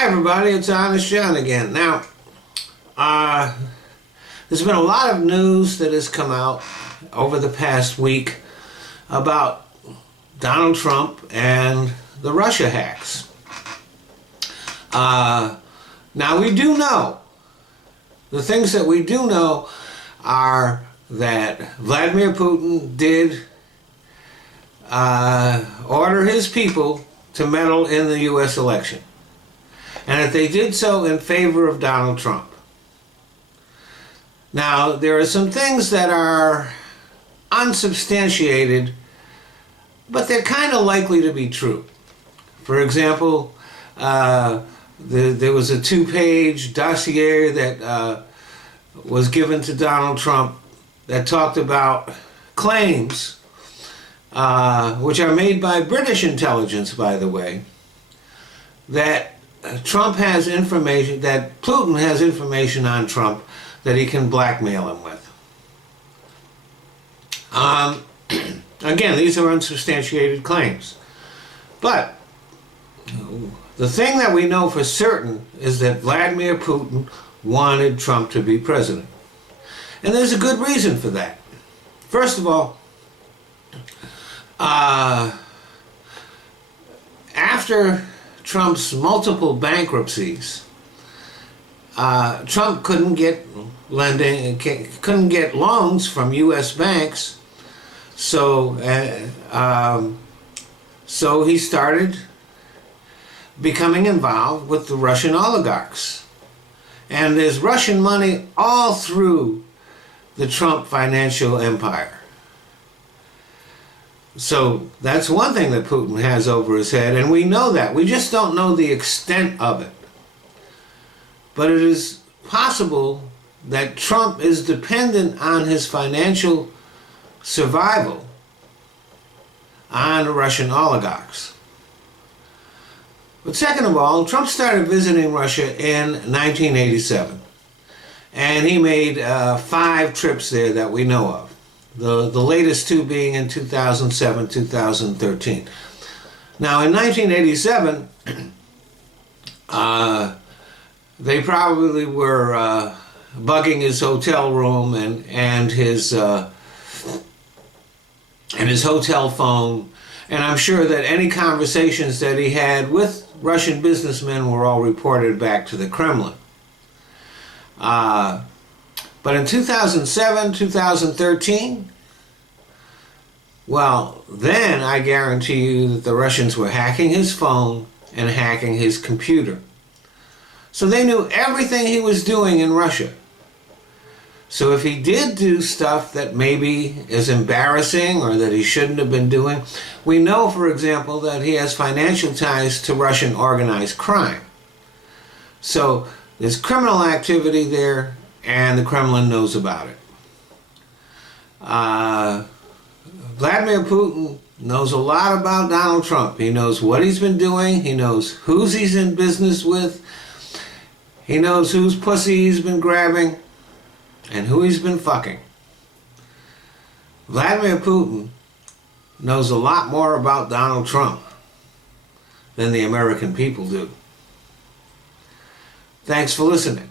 Hi everybody, it's Honest John again. Now, there's been a lot of news that has come out over the past week about Donald Trump and the Russia hacks. Now we do know, the things that we do know are that Vladimir Putin did order his people to meddle in the U.S. election, and that they did so in favor of Donald Trump. Now, there are some things that are unsubstantiated, but they're kind of likely to be true. For example, there was a 2-page dossier that was given to Donald Trump that talked about claims, which are made by British intelligence, by the way, that Trump has information, that Putin has information on Trump that he can blackmail him with. Again, these are unsubstantiated claims. But the thing that we know for certain is that Vladimir Putin wanted Trump to be president. And there's a good reason for that. First of all, after Trump's multiple bankruptcies, Trump couldn't get loans from U.S. banks, so he started becoming involved with the Russian oligarchs. And there's Russian money all through the Trump financial empire. So that's one thing that Putin has over his head, and we know that. We just don't know the extent of it. But it is possible that Trump is dependent on his financial survival on the Russian oligarchs. But second of all, Trump started visiting Russia in 1987. And he made 5 trips there that we know of. The latest 2 being in 2007, 2013. Now in 1987, they probably were bugging his hotel room and his hotel phone, and I'm sure that any conversations that he had with Russian businessmen were all reported back to the Kremlin. But in 2007, 2013, well, then I guarantee you that the Russians were hacking his phone and hacking his computer. So they knew everything he was doing in Russia. So if he did do stuff that maybe is embarrassing or that he shouldn't have been doing, we know, for example, that he has financial ties to Russian organized crime. So there's criminal activity there, and the Kremlin knows about it. Vladimir Putin knows a lot about Donald Trump. He knows what he's been doing. He knows who's he's in business with. He knows whose pussy he's been grabbing and who he's been fucking. Vladimir Putin knows a lot more about Donald Trump than the American people do. Thanks for listening.